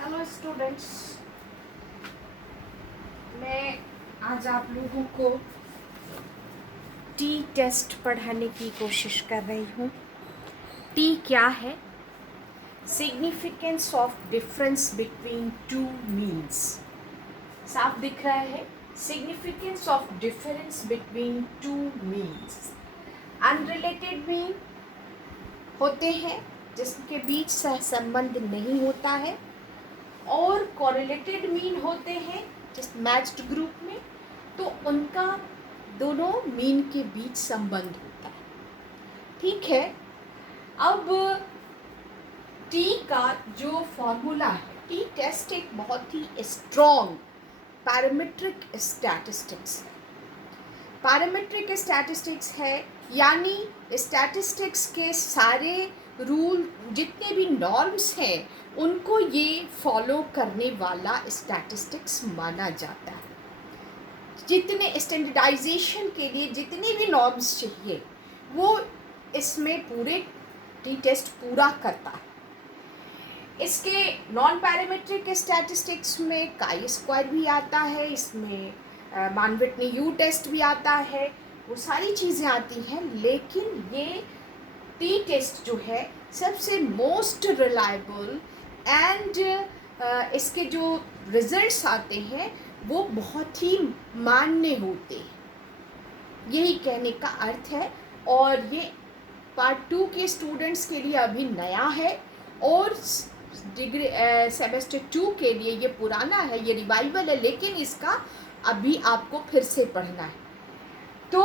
Hello students, मैं आज आप लोगों को टी टेस्ट पढ़ाने की कोशिश कर रही हूँ। टी क्या है? Significance of difference between two means. साफ दिख रहा है? Significance of difference between two means. Unrelated mean होते हैं जिसके बीच सहसंबंध नहीं होता है, और कोरिलेटेड मीन होते हैं जिस मैच्ड ग्रुप में, तो उनका दोनों मीन के बीच संबंध होता है। ठीक है, अब टी का जो फॉर्मूला है, टी टेस्ट एक बहुत ही strong parametric statistics parametric statistics है, यानी स्टैटिस्टिक्स के सारे रूल जितने भी नॉर्म्स हैं उनको ये फॉलो करने वाला स्टैटिस्टिक्स माना जाता है। जितने स्टैंडर्डाइजेशन के लिए जितने भी नॉर्म्स चाहिए वो इसमें पूरे टी टेस्ट पूरा करता है। इसके नॉन पैरामीट्रिक स्टैटिस्टिक्स में काई स्क्वायर भी आता है, इसमें मान विटनी यू टेस्ट भी आता है, वो सारी चीज़ें आती हैं। लेकिन ये टी टेस्ट जो है सबसे मोस्ट रिलायबल एंड इसके जो रिजल्ट्स आते हैं वो बहुत ही मान्य होते हैं, यही कहने का अर्थ है। और ये पार्ट 2 के स्टूडेंट्स के लिए अभी नया है, और डिग्री सेमेस्टर 2 के लिए ये पुराना है, ये रिवाइवल है, लेकिन इसका अभी आपको फिर से पढ़ना है। तो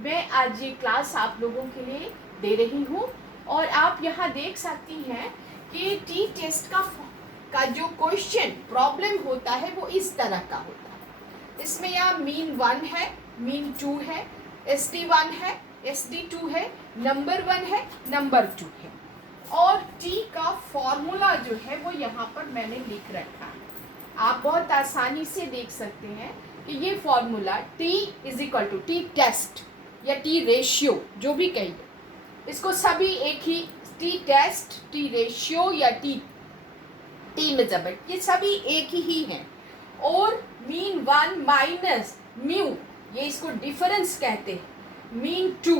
मैं आज ये क्लास आप लोगों के लिए दे रही हूँ, और आप यहाँ देख सकती हैं कि टी टेस्ट का जो क्वेश्चन प्रॉब्लम होता है वो इस तरह का होता है। इसमें यहाँ मीन 1 है, मीन 2 है, SD1 है, SD2 है, नंबर 1 है, नंबर 2 है, और टी का फॉर्मूला जो है वो यहाँ पर मैंने लिख रखा है। आप बहुत आसानी से देख सकते हैं कि ये formula T is equal to T test या टी रेशियो, जो भी कहिए, इसको सभी एक ही, टी टेस्ट, टी रेशियो या टी मेजरमेंट, ये सभी एक ही हैं। और मीन 1 माइनस म्यू, ये इसको डिफरेंस कहते हैं, mean 2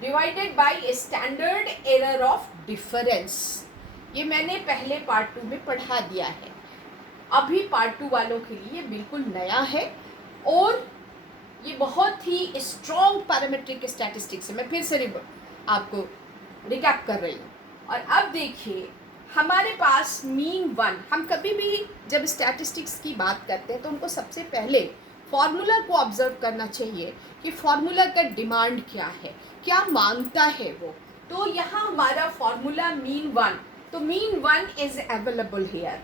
divided by standard error of difference. ये मैंने पहले पार्ट 2 में पढ़ा दिया है, अभी पार्ट 2 वालों के लिए बिल्कुल नया है, और ये बहुत ही स्ट्रॉन्ग पैरामीट्रिक स्टैटिस्टिक्स है। मैं फिर से आपको रिकैप कर रही हूँ। और अब देखिए, हमारे पास मीन 1, हम कभी भी जब स्टैटिस्टिक्स की बात करते हैं तो उनको सबसे पहले फॉर्मूला को ऑब्जर्व करना चाहिए कि फॉर्मूला का डिमांड क्या है, क्या मांगता है वो। तो यहाँ हमारा फॉर्मूला मीन 1, तो mean 1 is available here.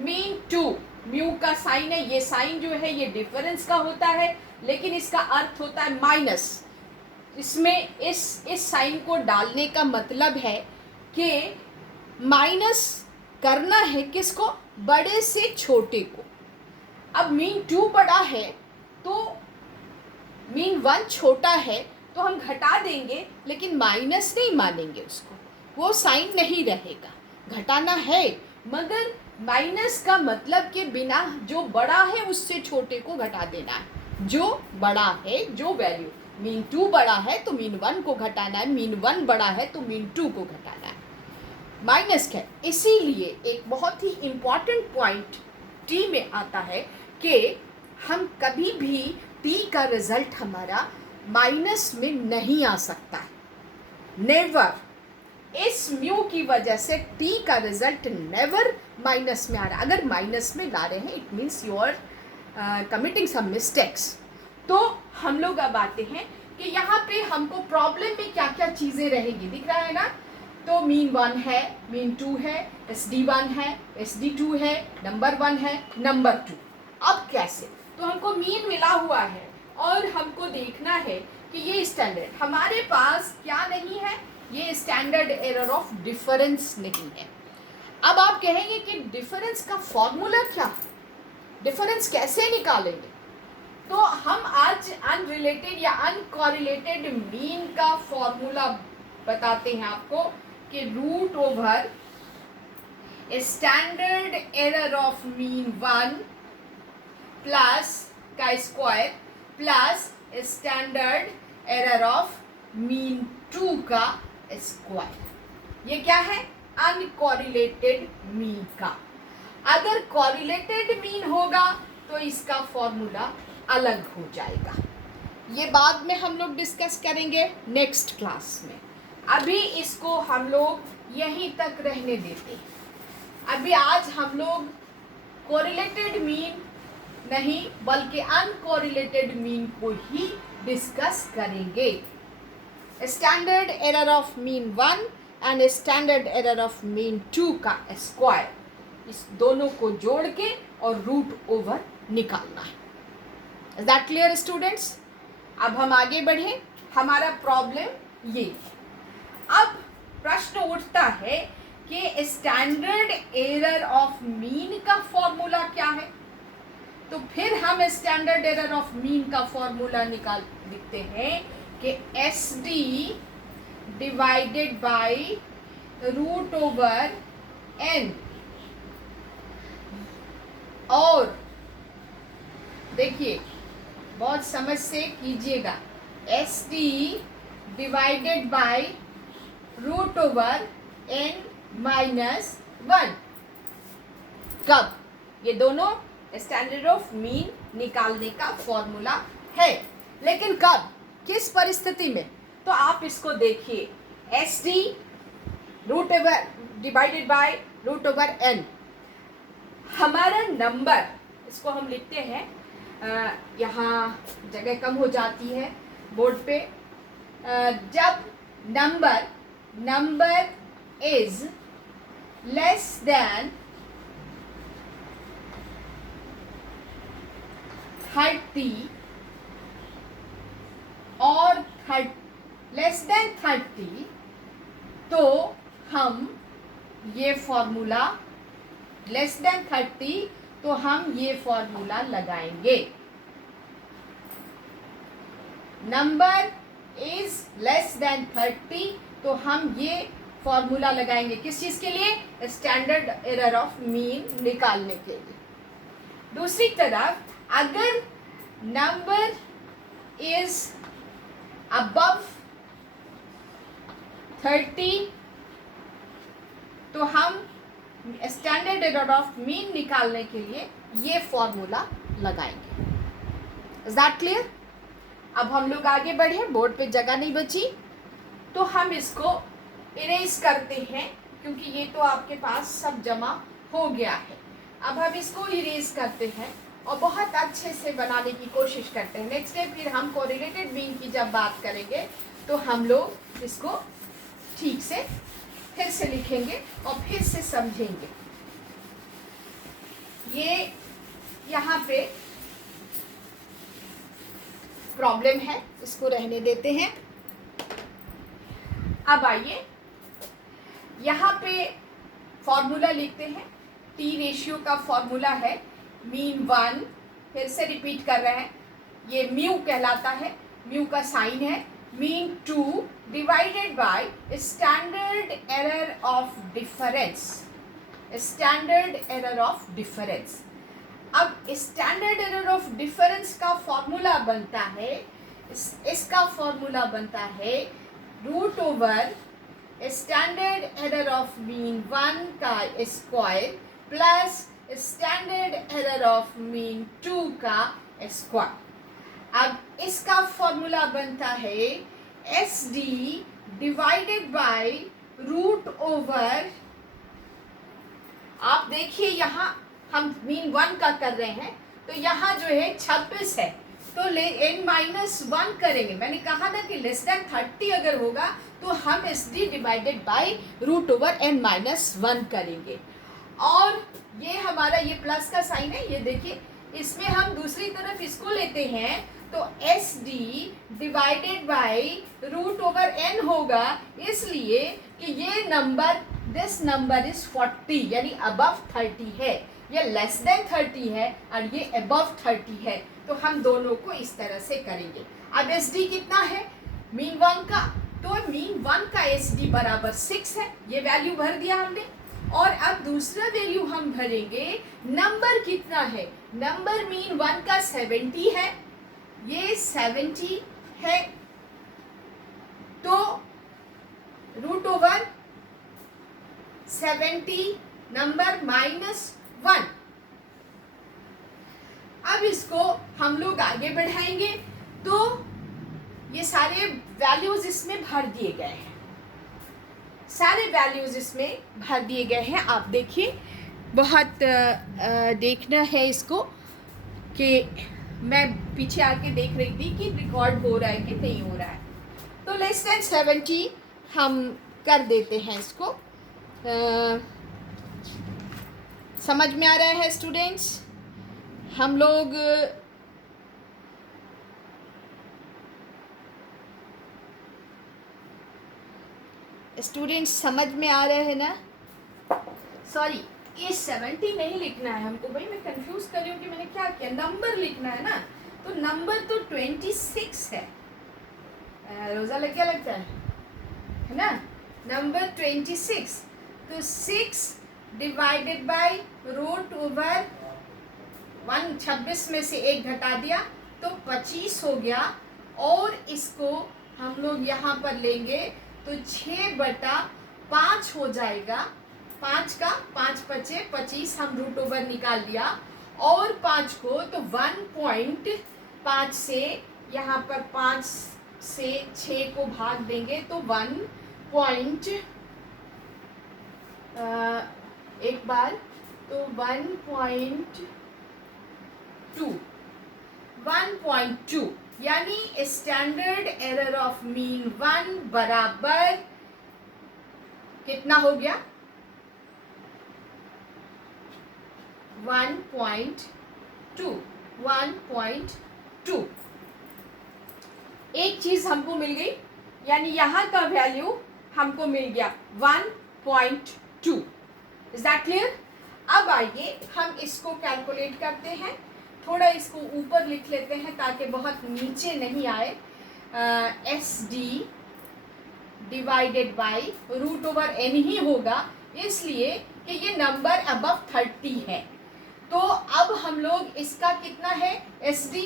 Mean 2, mu का साइन है, ये साइन जो है ये डिफरेंस का होता है, लेकिन इसका अर्थ होता है माइनस। इसमें इस साइन को डालने का मतलब है कि माइनस करना है किसको, बड़े से छोटे को। अब मीन 2 बड़ा है तो मीन 1 छोटा है, तो हम घटा देंगे, लेकिन माइनस नहीं मानेंगे उसको, वो साइन नहीं रहेगा। घटाना है मगर माइनस का मतलब के बिना जो बड़ा है उससे छोटे को घटा देना है। जो बड़ा है, जो वैल्यू, मीन 2 बड़ा है तो मीन 1 को घटाना है, मीन 1 बड़ा है तो मीन 2 को घटाना है, माइनस का। इसीलिए एक बहुत ही इम्पॉर्टेंट पॉइंट टी में आता है कि हम कभी भी टी का रिजल्ट हमारा माइनस में नहीं आ सकता है, नेवर। इस म्यू की वजह से टी का रिजल्ट नेवर माइनस में आ रहा है। अगर माइनस में ला रहे हैं it means you are committing some mistakes. तो हम लोग अब आते हैं कि यहाँ पे हमको प्रॉब्लम में क्या क्या चीज़ें रहेंगी, दिख रहा है ना। तो मीन 1 है, मीन 2 है, SD1 है, SD2 है, नंबर 1 है, नंबर 2। अब कैसे, तो हमको मीन मिला हुआ है और हमको देखना है कि ये स्टैंडर्ड, हमारे पास क्या नहीं है, ये स्टैंडर्ड एरर ऑफ डिफरेंस नहीं है। अब आप कहेंगे कि डिफरेंस का फॉर्मूला क्या है, डिफरेंस कैसे निकालेंगे। तो हम आज अनरिलेटेड या अनकोरिलेटेड मीन का फॉर्मूला बताते हैं आपको कि root over standard error of mean 1 plus का square plus standard error of mean 2 का स्क्वायर। ये क्या है? अनकोरिलेटेड मीन का। अगर कोरिलेटेड मीन होगा तो इसका फॉर्मूला अलग हो जाएगा। ये बाद में हम लोग डिस्कस करेंगे नेक्स्ट क्लास में। अभी इसको हम लोग यहीं तक रहने देते हैं। अभी आज हम लोग कोरिलेटेड मीन नहीं बल्कि अनकोरिलेटेड मीन को ही डिस्कस करेंगे। Standard error of mean 1 and standard error of mean 2 का स्क्वायर, इस दोनों को जोड़ के और रूट ओवर निकालना है। Is that clear students? अब हम आगे बढ़े। हमारा प्रॉब्लम ये है। अब प्रश्न उठता है कि स्टैंडर्ड एरर ऑफ मीन का फॉर्मूला क्या है? तो फिर हम स्टैंडर्ड एरर ऑफ मीन का फॉर्मूला निकाल लिखते हैं कि SD divided by root over n। और देखिए बहुत समझ से कीजिएगा, SD divided by root over n-1। कब? ये दोनों स्टैंडर्ड ऑफ मीन निकालने का फॉर्मूला है, लेकिन कब, किस परिस्थिति में? तो आप इसको देखिए, SD root over divided by root over n। हमारा नंबर, इसको हम लिखते हैं, यहाँ जगह कम हो जाती है बोर्ड पे। जब नंबर इज लेस देन 30 और लेस देन 30, तो हम ये फॉर्मूला, लेस देन 30 तो हम ये फॉर्मूला लगाएंगे। नंबर इज लेस देन 30 तो हम ये फॉर्मूला लगाएंगे किस चीज के लिए? स्टैंडर्ड एरर ऑफ मीन निकालने के लिए। दूसरी तरफ अगर नंबर इज अबव 30 तो हम स्टैंडर्ड एरर ऑफ मीन निकालने के लिए ये फॉर्मूला लगाएंगे। Is that clear? अब हम लोग आगे बढ़े, बोर्ड पे जगह नहीं बची तो हम इसको इरेज करते हैं, क्योंकि ये तो आपके पास सब जमा हो गया है। अब हम इसको इरेज करते हैं और बहुत अच्छे से बनाने की कोशिश करते हैं। नेक्स्ट डे फिर हम कोरिलेटेड मीन की जब बात करेंगे तो हम लोग इसको ठीक से फिर से लिखेंगे और फिर से समझेंगे। ये यहाँ पे प्रॉब्लम है, इसको रहने देते हैं। अब आइए यहाँ पे फॉर्मूला लिखते हैं। T रेशियो का फॉर्मूला है मीन 1, फिर से रिपीट कर रहे हैं, ये म्यू कहलाता है, म्यू का साइन है, mean 2 divided by standard error of difference. Standard error of difference. अब स्टैंडर्ड एरर ऑफ डिफरेंस का फॉर्मूला बनता है, इसका फॉर्मूला बनता है root over standard error of mean 1 का square plus standard error of mean 2 का स्क्वायर। अब इसका फॉर्मूला बनता है SD divided by root over, आप देखिए यहाँ हम मीन 1 का कर रहे हैं तो यहाँ जो है 26 है तो n-1 करेंगे। मैंने कहा था कि लेस देन 30 अगर होगा तो हम SD divided by root over n-1 करेंगे। और ये हमारा ये प्लस का साइन है, ये देखिए, इसमें हम दूसरी तरफ इसको लेते हैं तो SD divided by root over n होगा, इसलिए कि ये नंबर, दिस नंबर इज 40 यानी अबव 30 है, ये लेस देन 30 है और ये अबव 30 है, तो हम दोनों को इस तरह से करेंगे। अब SD कितना है मीन 1 का, तो मीन 1 का SD बराबर 6 है, ये वैल्यू भर दिया हमने। और अब दूसरा वैल्यू हम भरेंगे, नंबर कितना है, नंबर मीन 1 का 70 है, ये 70 है, तो √70 नंबर -1। अब इसको हम लोग आगे बढ़ाएंगे, तो ये सारे वैल्यूज इसमें भर दिए गए हैं, सारे वैल्यूज इसमें भर दिए गए हैं। आप देखिए, बहुत देखना है इसको, कि मैं पीछे आके देख रही थी कि रिकॉर्ड हो रहा है कि नहीं हो रहा है। तो लेस देन 70 हम कर देते हैं इसको। समझ में आ रहा है स्टूडेंट्स? हम लोग स्टूडेंट्स समझ में आ रहे हैं ना? सॉरी, ये 70 नहीं लिखना है हमको भाई, मैं कंफ्यूज कर रही हूँ कि मैंने क्या किया, नंबर लिखना है ना। तो नंबर तो 26 है। रोजा लग क्या लगता है ना? नंबर 26, तो 6 डिवाइडेड बाय √1, 26 में से 1 घटा दिया तो 25 हो गया। और इसको हम लोग यहाँ पर लेंगे तो 6/5 हो जाएगा। 5 का 5 बचे 25, हम √ओवर निकाल लिया। और 5 को तो 1.5 से यहाँ पर 5 से 6 को भाग देंगे तो 1.2 यानी स्टैंडर्ड एरर ऑफ मीन 1 बराबर कितना हो गया? 1.2। एक चीज हमको मिल गई, यानी यहाँ का वैल्यू हमको मिल गया 1.2। Is that clear? अब आइए हम इसको कैलकुलेट करते हैं। थोड़ा इसको ऊपर लिख लेते हैं ताकि बहुत नीचे नहीं आए। SD डिवाइडेड बाई √n ही होगा, इसलिए कि ये नंबर अबव 30 है। तो अब हम लोग इसका कितना है SD,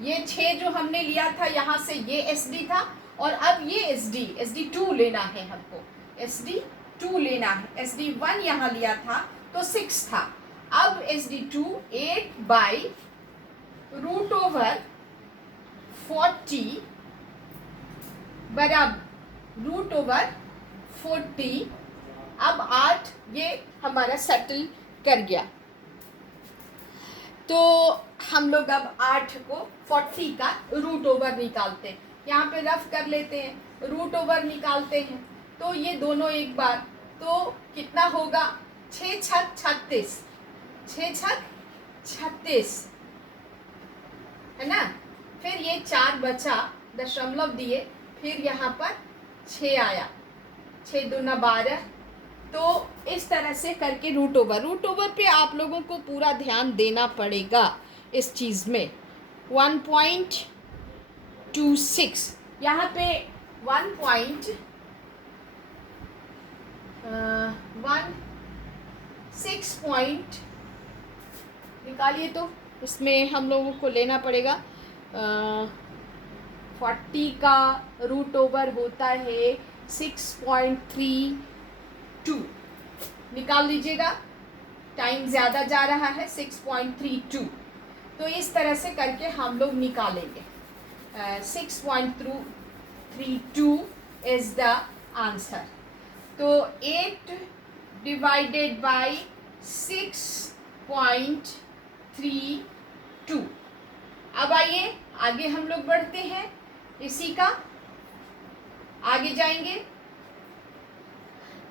ये 6 जो हमने लिया था यहाँ से, ये SD था। और अब ये SD2 लेना है हमको, SD2 लेना है। SD1 यहाँ लिया था तो 6 था। अब SD2 8/√40 बराबर √40। अब 8 ये हमारा सेटल कर गया। तो हम लोग अब 8 को 40 का √ओवर निकालते हैं। यहाँ पे रफ कर लेते हैं, √ओवर निकालते हैं तो ये दोनों एक बार, तो कितना होगा? 6 छक 36, 6 छक 36 है ना। फिर ये 4 बचा, दशमलव दिए, फिर यहाँ पर 6 आया, 6 दूना 12। तो इस तरह से करके √ओवर पे आप लोगों को पूरा ध्यान देना पड़ेगा इस चीज़ में। 1.26 यहाँ पे 1.6 निकालिए, तो इसमें हम लोगों को लेना पड़ेगा 40 का √ओवर होता है 6.32। निकाल लीजिएगा, टाइम ज़्यादा जा रहा है, 6.32। तो इस तरह से करके हम लोग निकालेंगे। 6.32 इज़ द आंसर। तो 8 डिवाइडेड बाई 6.32। अब आइए आगे हम लोग बढ़ते हैं, इसी का आगे जाएंगे।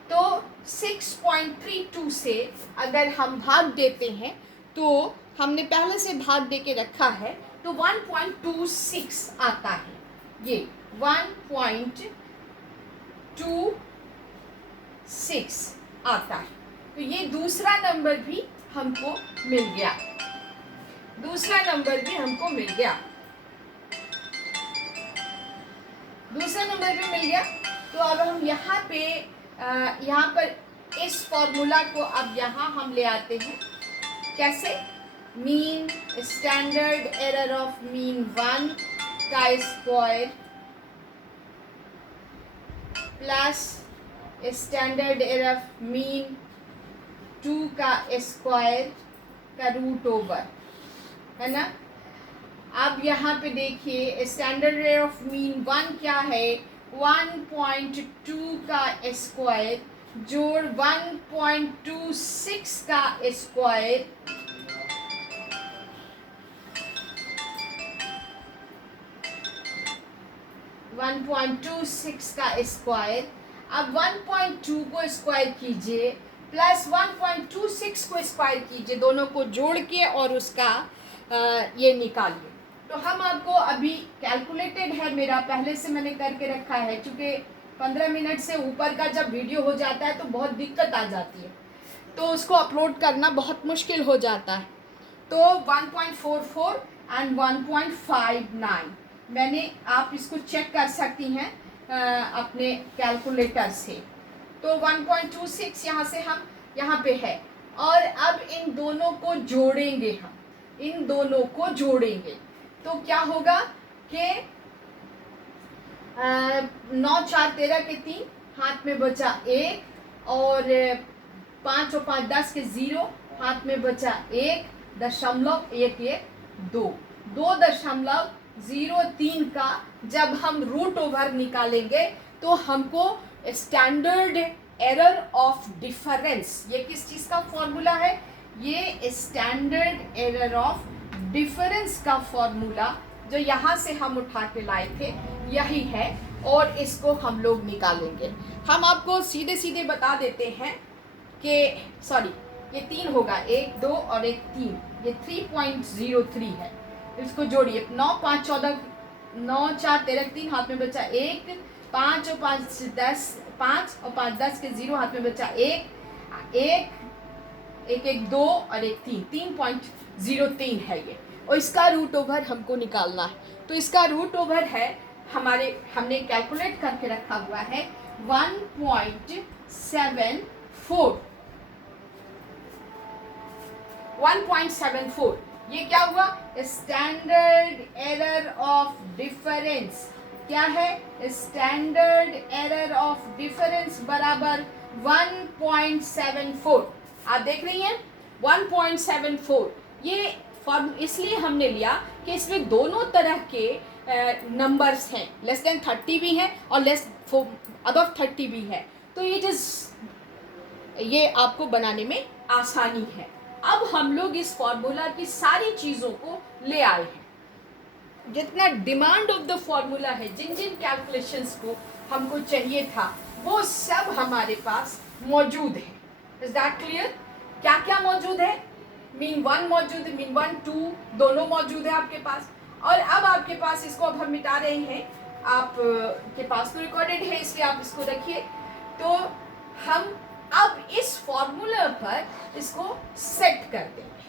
तो 6.32 से अगर हम भाग देते हैं, तो हमने पहले से भाग दे के रखा है, तो 1.26 आता है। ये 1.26 आता है। तो ये दूसरा नंबर भी हमको मिल गया, दूसरा नंबर भी हमको मिल गया, दूसरा नंबर भी मिल गया। तो अब हम यहाँ पे यहाँ पर इस फॉर्मूला को अब यहाँ हम ले आते हैं। कैसे? Mean standard error of mean 1 का square plus standard error of mean 2 का स्क्वायर का रूट ओवर, है ना। अब यहाँ पे देखिए स्टैंडर्ड एरर ऑफ मीन 1 क्या है, 1.2 का स्क्वायर जोड़ 1.26 का स्क्वायर 1.26 का स्क्वायर। अब 1.2 को स्क्वायर कीजिए प्लस 1.26 को स्क्वायर कीजिए, दोनों को जोड़ के और उसका ये निकालिए। तो हम आपको अभी कैलकुलेटेड है मेरा, पहले से मैंने करके रखा है, क्योंकि 15 मिनट से ऊपर का जब वीडियो हो जाता है तो बहुत दिक्कत आ जाती है, तो उसको अपलोड करना बहुत मुश्किल हो जाता है। तो 1.44 एंड 1.59 मैंने, आप इसको चेक कर सकती हैं अपने कैलकुलेटर से। तो 1.26 यहाँ से हम यहाँ पे है, और अब इन दोनों को जोड़ेंगे, हम इन दोनों को जोड़ेंगे तो क्या होगा कि 9 4 13 के 3, हाथ में बचा 1, और 5 और 5 10 के 0, हाथ में बचा 1.11 2.03 का जब हम रूट ओवर निकालेंगे तो हमको स्टैंडर्ड एरर ऑफ डिफरेंस, ये किस चीज़ का फॉर्मूला है, ये स्टैंडर्ड एरर ऑफ डिफरेंस का फॉर्मूला जो यहाँ से हम उठा के लाए थे यही है, और इसको हम लोग निकालेंगे। हम आपको सीधे सीधे बता देते हैं कि सॉरी, ये 3 होगा, 1 2 और 1 3, ये 3.03 है। इसको जोड़िए, 9 5 14, 9 4 13 3, हाथ में बचा 1, 5 और 5 10, 5 और 5 10 के 0, हाथ में बचा 1 1 1 1 2 और 1 3, 3.03 है ये, और इसका रूट ओवर हमको niकालना है। तो इसका रूट ओवर है हमारे, हमने कैलकुलेट करके रखा हुआ है 1.74। ये क्या हुआ, स्टैंडर्ड एरर ऑफ डिफरेंस। क्या है, स्टैंडर्ड एरर ऑफ डिफरेंस बराबर 1.74। आप देख रही हैं 1.74। ये फॉर्म इसलिए हमने लिया कि इसमें दोनों तरह के नंबर्स हैं, लेस देन 30 भी हैं और लेस अबव 30 भी है, तो ये आपको बनाने में आसानी है। अब हम लोग इस फॉर्मूला की सारी चीज़ों को ले आए हैं, जितना डिमांड ऑफ द फॉर्मूला है, जिन जिन कैलकुलेशंस को हमको चाहिए था वो सब हमारे पास मौजूद है। Is that clear? क्या क्या मौजूद है, मीन 1 मौजूद है, मीन 1 2 दोनों मौजूद है आपके पास। और अब आपके पास, इसको अब हम मिटा रहे हैं, आप के पास तो रिकॉर्डेड है इसलिए आप इसको रखिए। तो हम अब इस फॉर्मूला पर इसको सेट कर देंगे,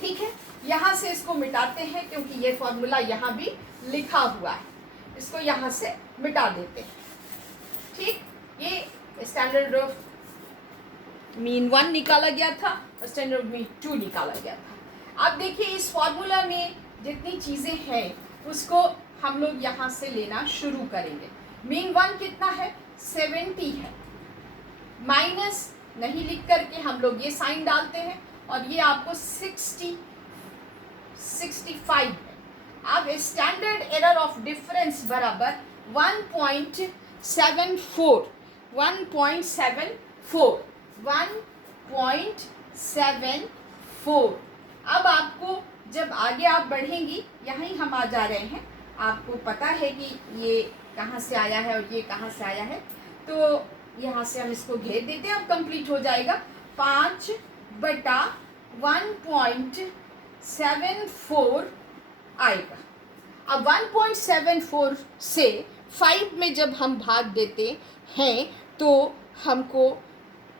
ठीक है। यहाँ से इसको मिटाते हैं क्योंकि ये फॉर्मूला यहाँ भी लिखा हुआ है, इसको यहाँ से मिटा देते हैं, ठीक। ये स्टैंडर्ड ऑफ मीन 1 निकाला गया था, स्टैंडर्ड ऑफ मीन 2 निकाला गया था। अब देखिए इस फॉर्मूला में जितनी चीज़ें हैं उसको हम लोग यहाँ से लेना शुरू करेंगे। मीन 1 कितना है, 70 है, माइनस नहीं लिख करके हम लोग ये साइन डालते हैं, और ये आपको 65 है। अब स्टैंडर्ड एरर ऑफ डिफरेंस बराबर 1.74। अब आपको जब आगे आप बढ़ेंगी, यहीं हम आ जा रहे हैं, आपको पता है कि ये कहाँ से आया है और ये कहाँ से आया है, तो यहाँ से हम इसको घेर देते हैं, अब कंप्लीट हो जाएगा। 5/1.74 आएगा। अब 1.74 से 5 में जब हम भाग देते हैं तो हमको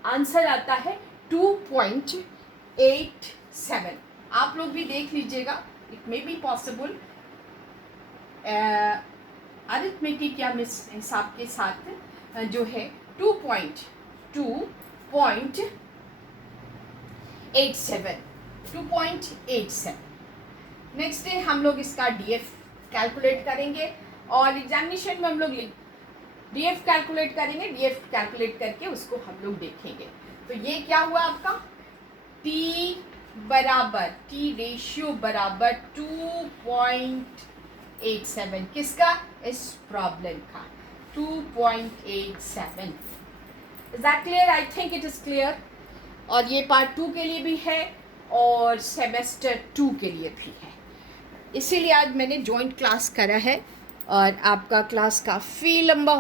आंसर आता है 2.87। आप लोग भी देख लीजिएगा, it may be possible arithmetic या हिसाब के साथ जो है 2.87 2.87 नेक्स्ट डे हम लोग इसका डीएफ कैलकुलेट करेंगे और एग्जामिनेशन में हम लोग डीएफ कैलकुलेट करेंगे, डीएफ कैलकुलेट करके उसको हम लोग देखेंगे। तो ये क्या हुआ आपका टी रेशियो बराबर 2.87 किसका, इस प्रॉब्लम का 2.87। Is that clear? I think it is clear. और ये पार्ट 2 के लिए भी है और सेमेस्टर 2 के लिए भी है, इसीलिए आज मैंने जॉइंट क्लास करा है और आपका क्लास काफ़ी लंबा हो